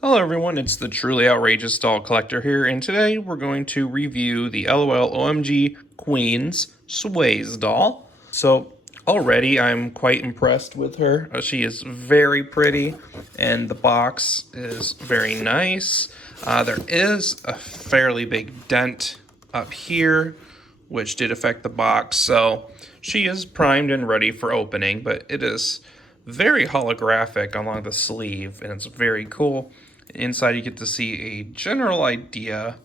Hello everyone, it's the Truly Outrageous Doll Collector here, and today we're going to review the LOL OMG Queen's Sways doll. So already I'm quite impressed with her. She is very pretty, and the box is very nice. There is a fairly big dent up here, which did affect the box, so she is primed and ready for opening, but it is very holographic along the sleeve, and it's very cool. Inside you get to see a general idea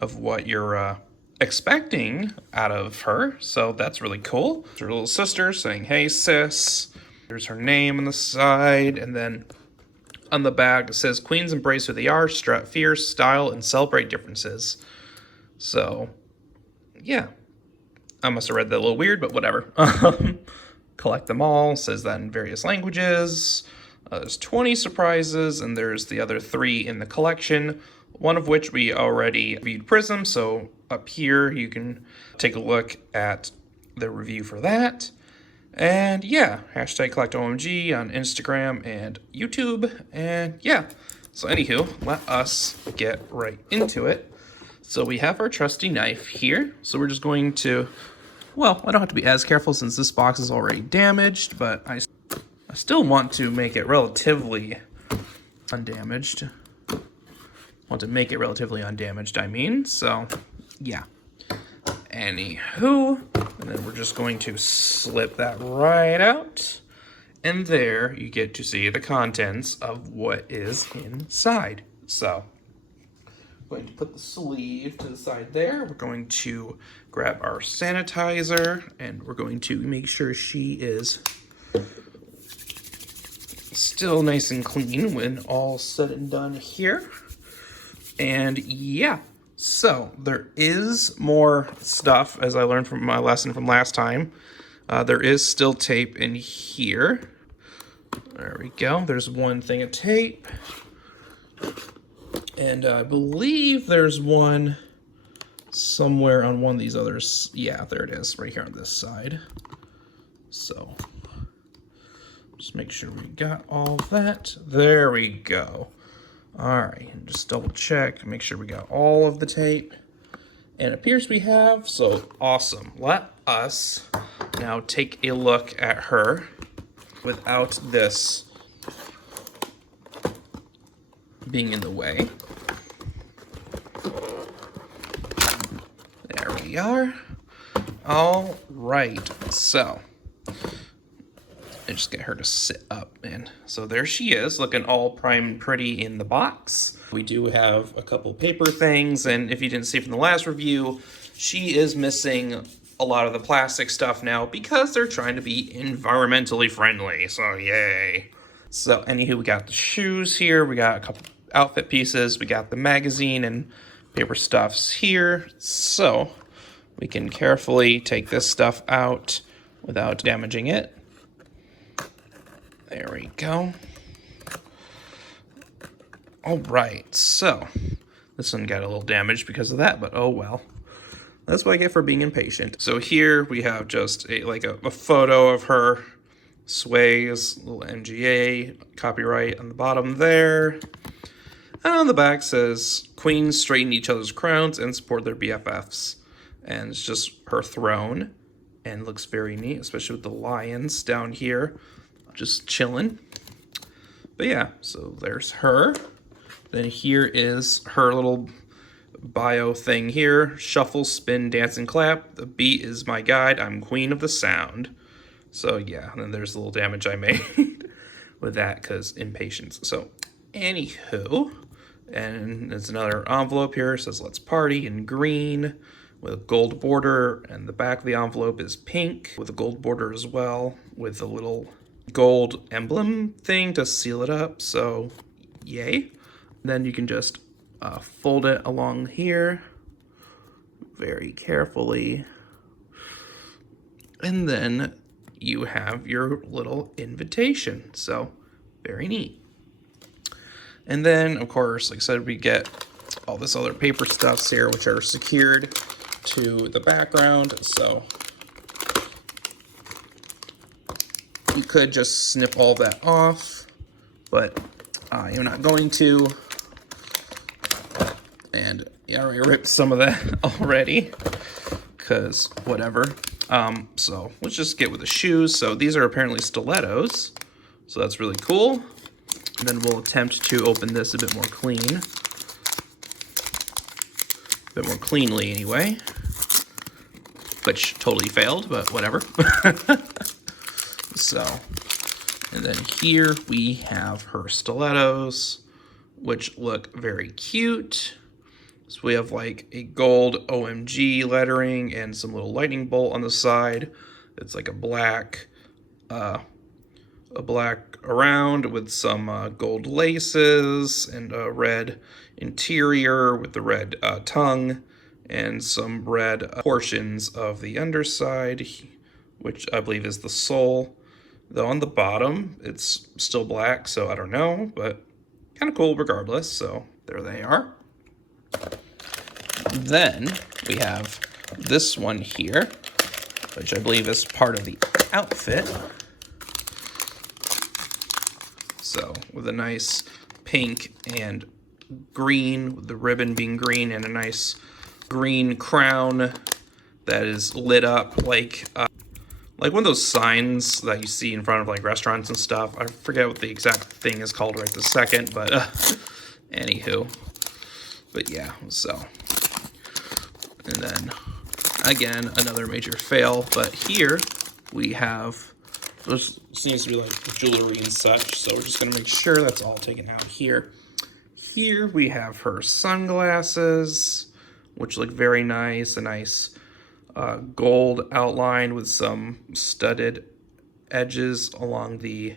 of what you're expecting out of her, so that's really cool. Her little sister saying, "Hey sis." There's her name on the side, and then on the back it says, "Queens embrace who they are, strut fierce, style, and celebrate differences." So, yeah. I must have read that a little weird, but whatever. Collect them all, says that in various languages. There's 20 surprises, and there's the other 3 in the collection, one of which we already reviewed Prism, so up here you can take a look at the review for that. And yeah, hashtag CollectOMG on Instagram and YouTube, and yeah. So anywho, let us get right into it. So we have our trusty knife here, so we're just going to, well, I don't have to be as careful since this box is already damaged, but I still want to make it relatively undamaged. I mean, so yeah. Anywho, and then we're just going to slip that right out. And there you get to see the contents of what is inside. So, I'm going to put the sleeve to the side there. We're going to grab our sanitizer, and we're going to make sure she is still nice and clean when all said and done here. And yeah, so there is more stuff, as I learned from my lesson from last time. There is still tape in here. There we go. There's one thing of tape. And I believe there's one somewhere on one of these others. Yeah, there it is, right here on this side. So, just make sure we got all that. There we go. All right, and just double check, make sure we got all of the tape. And it appears we have, so awesome. Let us now take a look at her without this being in the way. There we are. All right, so I just get her to sit up, and so there she is, looking all prime and pretty in the box. We do have a couple paper things, and if you didn't see from the last review, she is missing a lot of the plastic stuff now because they're trying to be environmentally friendly, so yay. So anywho, we got the shoes here, we got a couple outfit pieces, we got the magazine and paper stuffs here, so we can carefully take this stuff out without damaging it. There we go. All right, so this one got a little damaged because of that, but oh well. That's what I get for being impatient. So here we have just a photo of her sways, little MGA, copyright on the bottom there. And on the back says, "Queens straighten each other's crowns and support their BFFs." And it's just her throne, and looks very neat, especially with the lions down here, just chilling. But yeah, so there's her. Then here is her little bio thing here. Shuffle, spin, dance, and clap. The beat is my guide. I'm queen of the sound. So yeah, and then there's the little damage I made with that because impatience. So anywho, and there's another envelope here. It says "Let's Party" in green with a gold border, and the back of the envelope is pink with a gold border as well, with a little gold emblem thing to seal it up, so yay. Then you can just fold it along here very carefully, and then you have your little invitation, so very neat. And then of course, like I said, we get all this other paper stuffs here which are secured to the background, so you could just snip all that off, but you're not going to. And yeah, I ripped some of that already, because whatever. So let's just get with the shoes. So these are apparently stilettos, so that's really cool. And then we'll attempt to open this a bit more clean. A bit more cleanly anyway. Which totally failed, but whatever. So, and then here we have her stilettos, which look very cute. So we have like a gold OMG lettering and some little lightning bolt on the side. It's like a black around with some gold laces and a red interior with the red tongue and some red portions of the underside, which I believe is the sole. Though on the bottom, it's still black, so I don't know, but kind of cool regardless. So there they are. Then we have this one here, which I believe is part of the outfit. So with a nice pink and green, with the ribbon being green, and a nice green crown that is lit up like one of those signs that you see in front of like restaurants and stuff. I forget what the exact thing is called right this second, but anywho. But yeah, so. And then, again, another major fail. But here we have, this seems to be like jewelry and such, so we're just going to make sure that's all taken out here. Here we have her sunglasses, which look very nice. A nice gold outline with some studded edges along the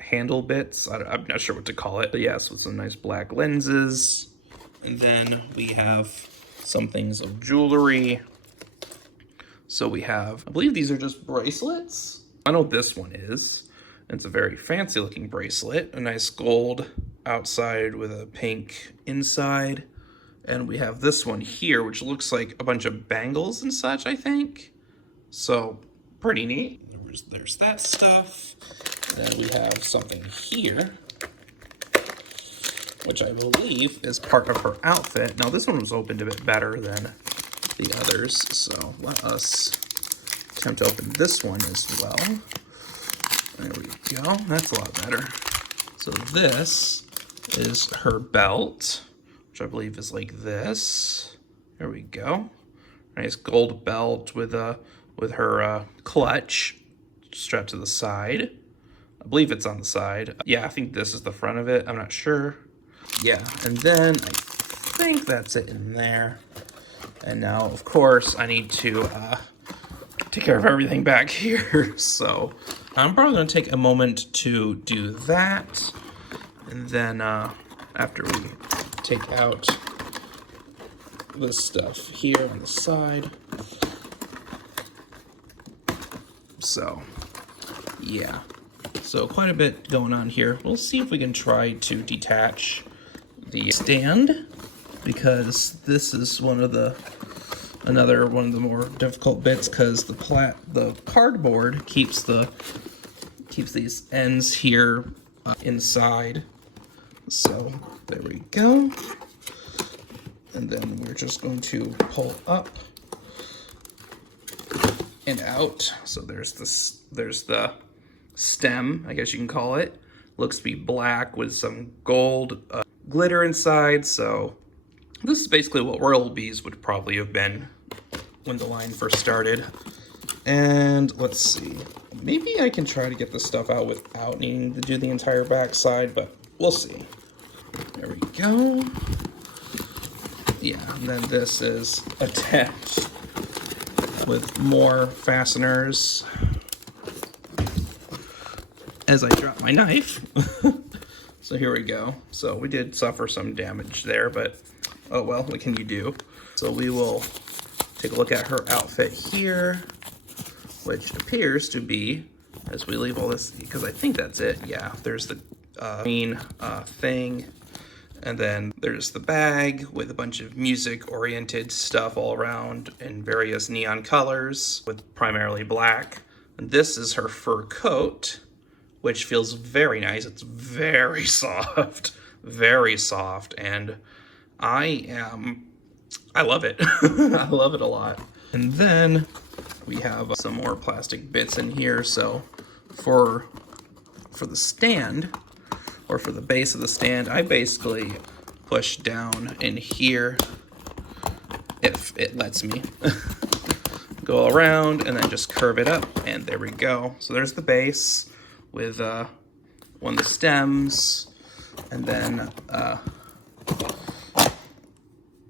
handle bits. I'm not sure what to call it, but yes, with some nice black lenses. And then we have some things of jewelry. So we have, I believe these are just bracelets. I know what this one is. It's a very fancy looking bracelet. A nice gold outside with a pink inside. And we have this one here, which looks like a bunch of bangles and such, I think. So pretty neat. There's that stuff. And then we have something here, which I believe is part of her outfit. Now, this one was opened a bit better than the others, so let us attempt to open this one as well. There we go. That's a lot better. So this is her belt, which I believe is like this. There we go. Nice gold belt with her clutch strapped to the side. I believe it's on the side. Yeah, I think this is the front of it. I'm not sure. Yeah, and then I think that's it in there. And now, of course, I need to take care of everything back here. So I'm probably going to take a moment to do that. And then after we take out this stuff here on the side. So, yeah. So quite a bit going on here. We'll see if we can try to detach the stand, because this is another one of the more difficult bits, because the cardboard keeps these ends here inside. So there we go. And then we're just going to pull up and out. So there's the stem, I guess you can call it. Looks to be black with some gold glitter inside. So this is basically what royal bees would probably have been when the line first started. And let's see, maybe I can try to get this stuff out without needing to do the entire back side, but we'll see. There we go. Yeah, and then this is attached with more fasteners as I drop my knife. So here we go. So we did suffer some damage there, but oh well, what can you do? So we will take a look at her outfit here, which appears to be, as we leave all this, because I think that's it. Yeah, there's the green thing, and then there's the bag with a bunch of music-oriented stuff all around in various neon colors, with primarily black. And this is her fur coat, which feels very nice. It's very soft. very soft, and I love it. I love it a lot. And then we have some more plastic bits in here. So for the stand, or for the base of the stand, I basically push down in here if it lets me. Go around and then just curve it up, and there we go. So there's the base with one of the stems, and then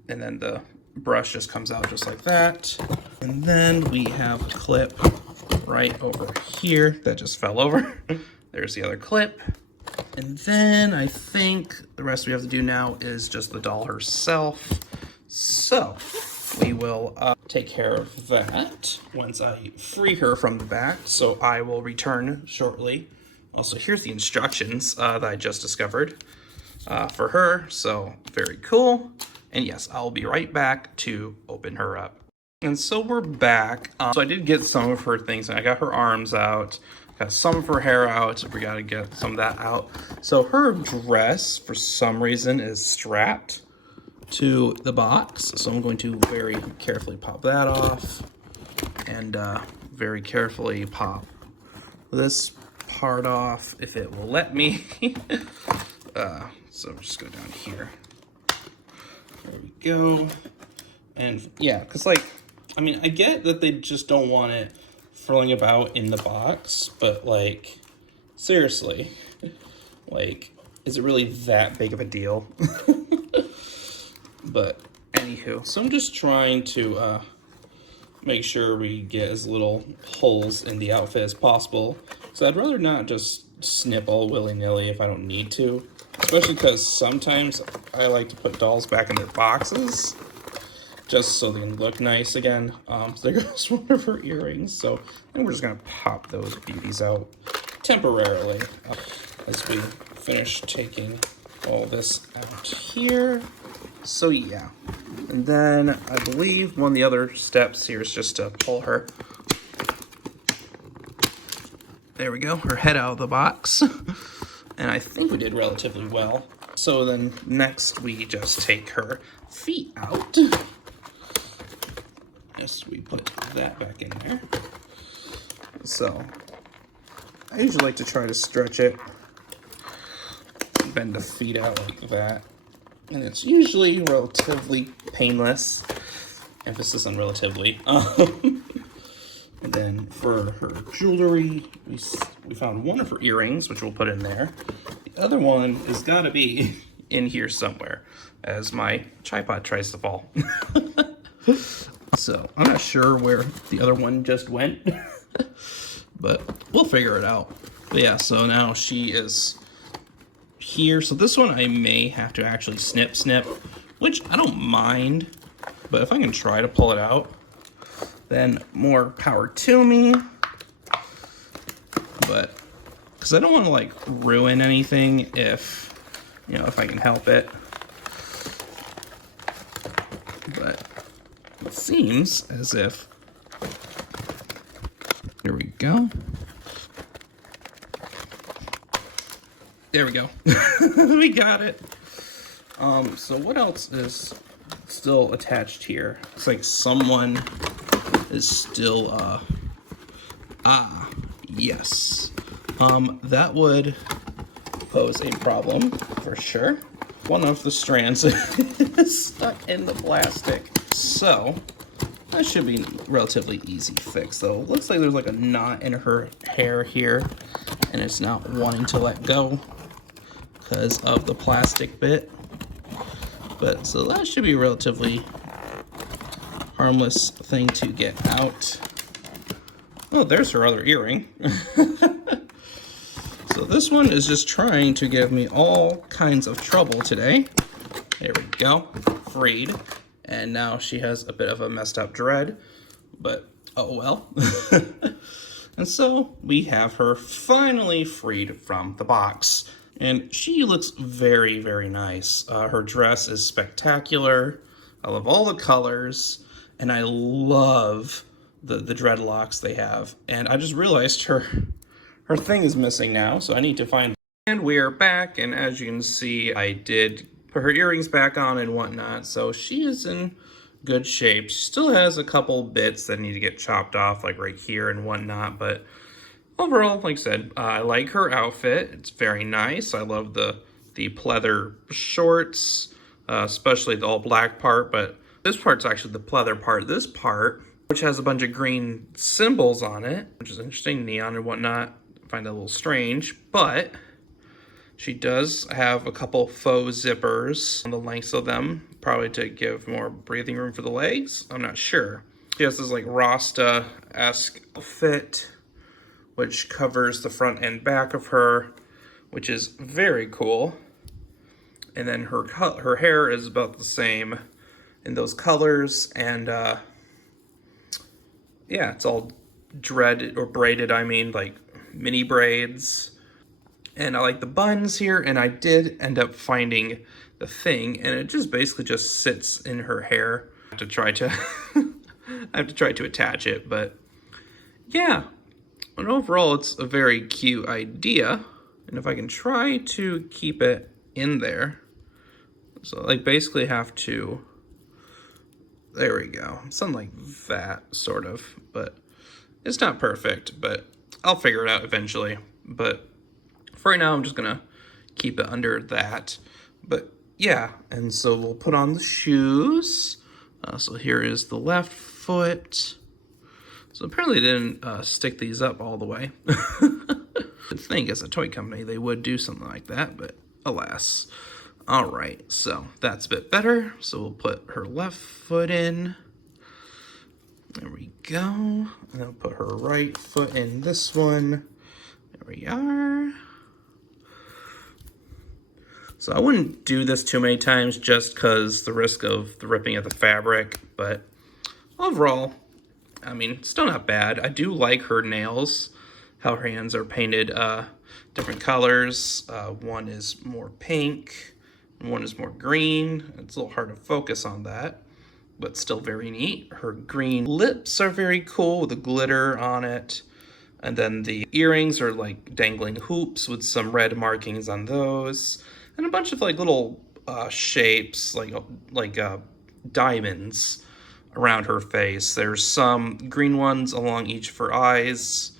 the brush just comes out just like that. And then we have a clip right over here that just fell over. There's the other clip. And then I think the rest we have to do now is just the doll herself. So we will take care of that once I free her from the back. So I will return shortly. Also, here's the instructions that I just discovered for her. So very cool. And yes, I'll be right back to open her up. And so we're back. So I did get some of her things. I got her arms out, got some of her hair out. We got to get some of that out. So her dress, for some reason, is strapped to the box. So I'm going to very carefully pop that off, and very carefully pop this part off if it will let me. So just go down here. There we go. And yeah, because like, I mean, I get that they just don't want it furling about in the box, but like, seriously, like, is it really that big of a deal? But anywho, so I'm just trying to make sure we get as little holes in the outfit as possible. So I'd rather not just snip all willy-nilly if I don't need to, especially because sometimes I like to put dolls back in their boxes just so they can look nice again. So there goes one of her earrings. So I think we're just gonna pop those beauties out temporarily as we finish taking all this out here. So yeah, and then I believe one of the other steps here is just to pull her. There we go, her head out of the box. And I think we did relatively well. So then next we just take her feet out. Yes, we put that back in there. So I usually like to try to stretch it, bend the feet out like that. And it's usually relatively painless. Emphasis on relatively. And then for her jewelry, we found one of her earrings, which we'll put in there. The other one has got to be in here somewhere, as my tripod tries to fall. So I'm not sure where the other one just went, but we'll figure it out. But yeah, so now she is here. So this one I may have to actually snip, which I don't mind, but if I can try to pull it out, then more power to me. But because I don't want to like ruin anything if, you know, if I can help it. But it seems as if, here we go. There we go. We got it. So what else is still attached here? It's like someone is still, yes. That would pose a problem for sure. One of the strands is stuck in the plastic. So that should be relatively easy fix though. Looks like there's like a knot in her hair here, and it's not wanting to let go because of the plastic bit. But so that should be a relatively harmless thing to get out. Oh, there's her other earring. So this one is just trying to give me all kinds of trouble today. There we go, freed. And now she has a bit of a messed up dread, but oh well. And so we have her finally freed from the box. And she looks very, very nice. Her dress is spectacular. I love all the colors, and I love the dreadlocks they have. And I just realized her thing is missing now, so I need to find And we are back, and as you can see, I did put her earrings back on and whatnot, so she is in good shape. She still has a couple bits that need to get chopped off, like right here and whatnot, but overall, like I said, I like her outfit. It's very nice. I love the pleather shorts, especially the all black part, but this part's actually the pleather part. This part, which has a bunch of green symbols on it, which is interesting, neon and whatnot. I find that a little strange, but she does have a couple faux zippers on the lengths of them, probably to give more breathing room for the legs. I'm not sure. She has this like Rasta-esque outfit, which covers the front and back of her, which is very cool. And then her hair is about the same in those colors, and yeah, it's all dreaded or braided, I mean, like mini braids. And I like the buns here, and I did end up finding the thing, and it just basically just sits in her hair. I have to try to I have to try to attach it, but yeah. And overall, it's a very cute idea. And if I can try to keep it in there, so like basically have to, there we go. Something like that, sort of, but it's not perfect, but I'll figure it out eventually. But for right now, I'm just gonna keep it under that. But yeah, and so we'll put on the shoes. So here is the left foot. So apparently they didn't stick these up all the way. I'd think as a toy company they would do something like that, but alas. All right, so that's a bit better. So we'll put her left foot in. There we go. And I'll put her right foot in this one. There we are. So I wouldn't do this too many times just because the risk of the ripping of the fabric, but overall, I mean, still not bad. I do like her nails, how her hands are painted different colors. One is more pink, and one is more green. It's a little hard to focus on that, but still very neat. Her green lips are very cool with the glitter on it. And then the earrings are like dangling hoops with some red markings on those. And a bunch of like little shapes, like diamonds around her face. There's some green ones along each of her eyes,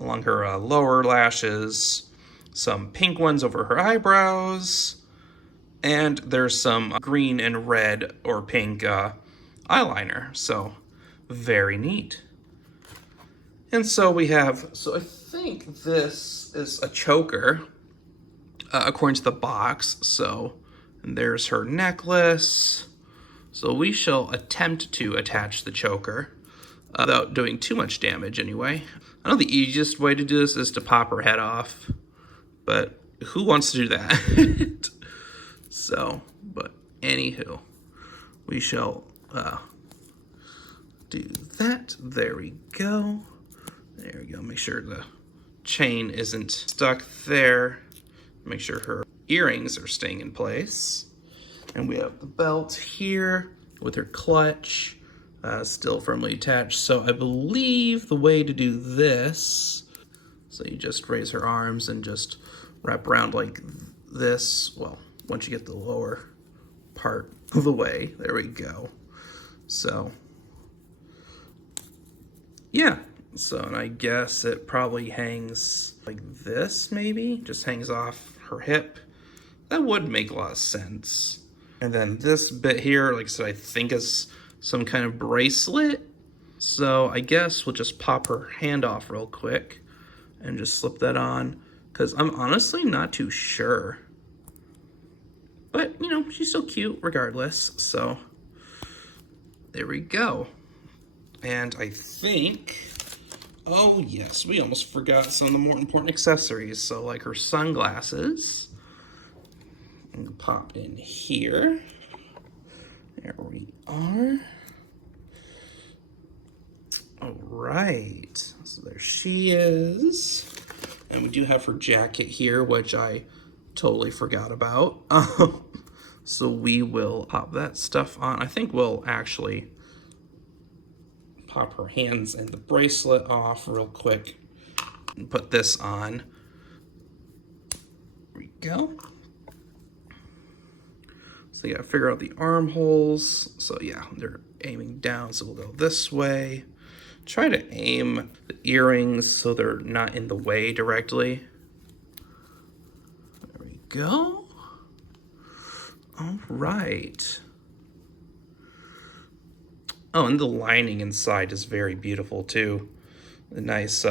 along her lower lashes, some pink ones over her eyebrows, and there's some green and red or pink eyeliner. So very neat. And so we have, so I think this is a choker, according to the box. So and there's her necklace. So we shall attempt to attach the choker without doing too much damage anyway. I know the easiest way to do this is to pop her head off, but who wants to do that? So, but anywho, we shall do that. There we go. There we go. Make sure the chain isn't stuck there. Make sure her earrings are staying in place. And we have the belt here with her clutch still firmly attached. So I believe the way to do this, so you just raise her arms and just wrap around like this. Well, once you get the lower part of the way, there we go. So, yeah. So, and I guess it probably hangs like this, maybe? Just hangs off her hip. That would make a lot of sense. And then this bit here, like I said, I think is some kind of bracelet. So I guess we'll just pop her hand off real quick and just slip that on, because I'm honestly not too sure. But, you know, she's so cute regardless. So there we go. And I think, oh yes, we almost forgot some of the more important accessories. So like her sunglasses. And pop in here. There we are. All right, so there she is. And we do have her jacket here, which I totally forgot about. So we will pop that stuff on. I think we'll actually pop her hands and the bracelet off real quick and put this on. There go. So you gotta figure out the armholes. So yeah, they're aiming down, so we'll go this way. Try to aim the earrings so they're not in the way directly. There we go. All right. Oh, and the lining inside is very beautiful too. A nice,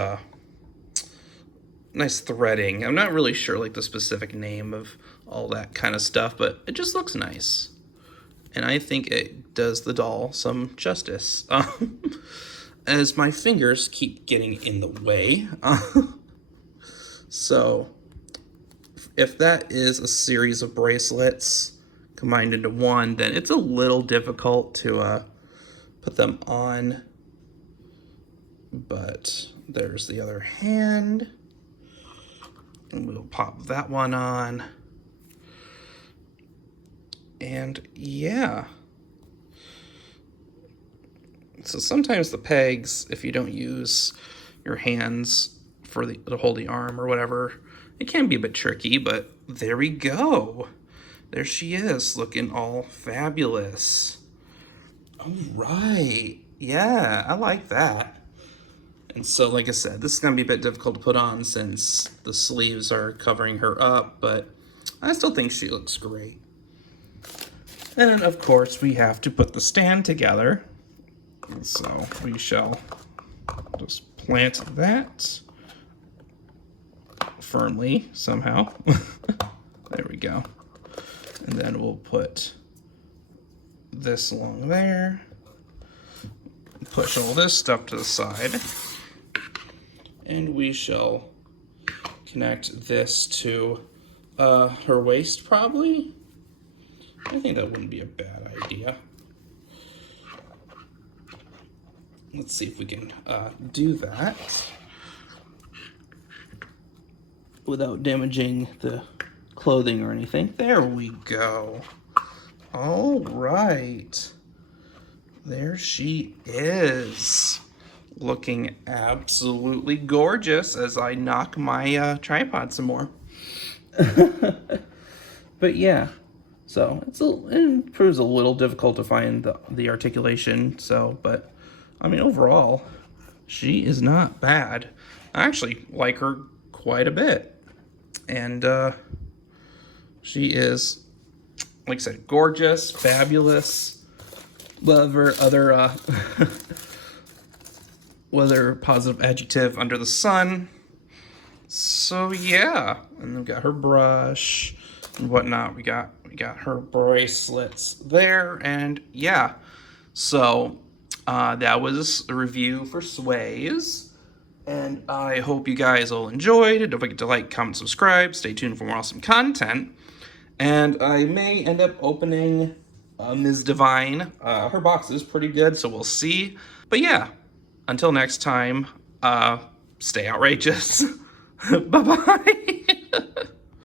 nice threading. I'm not really sure like the specific name of all that kind of stuff, but it just looks nice. And I think it does the doll some justice. As my fingers keep getting in the way. So, if that is a series of bracelets combined into one, then it's a little difficult to put them on. But there's the other hand. And we'll pop that one on. And yeah. So sometimes the pegs, if you don't use your hands to hold the arm or whatever, it can be a bit tricky, but there we go. There she is, looking all fabulous. All right. Yeah, I like that. And so, like I said, this is going to be a bit difficult to put on since the sleeves are covering her up, but I still think she looks great. And then, of course, we have to put the stand together. So we shall just plant that firmly somehow. There we go. And then we'll put this along there. Push all this stuff to the side. And we shall connect this to her waist probably. I think that wouldn't be a bad idea. Let's see if we can do that without damaging the clothing or anything. There we go. All right. There she is. Looking absolutely gorgeous as I knock my tripod some more. But yeah, so it proves a little difficult to find the articulation, but I mean, overall, she is not bad. I actually like her quite a bit. And she is, like I said, gorgeous, fabulous. Whatever other positive adjective under the sun. So yeah, and we've got her brush and whatnot. We got her bracelets there, and yeah. So that was a review for Sways, and I hope you guys all enjoyed. Don't forget to like, comment, subscribe. Stay tuned for more awesome content. And I may end up opening Ms. Divine. Her box is pretty good, so we'll see. But yeah, until next time, stay outrageous. Bye-bye.